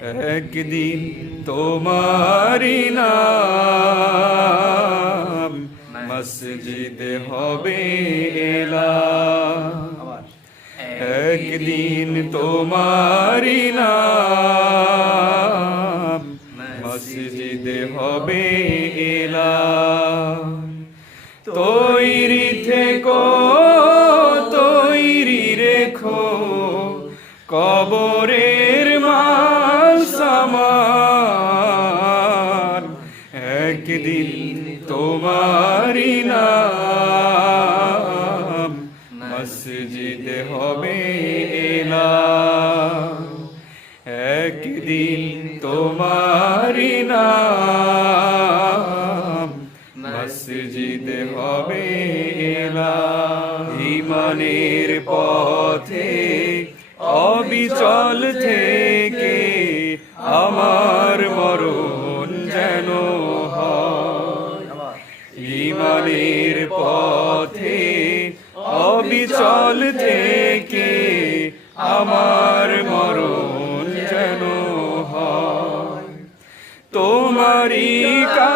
একদিন তোমারি নাম মসজিদে হবে একদিন তোমারি নাম মসজিদে হবে এলাম। তৈরি থেকো, তৈরি রেখো কবরের একদিন তোমারি নাম, মসজিদে হবে এলাম একদিন তোমারি নাম, মসজিদে হবে এলাম ইমানের পথে অবিচল পথে অবিচল থেকে আমার মরণ যেন হয়। তোমারই কাছে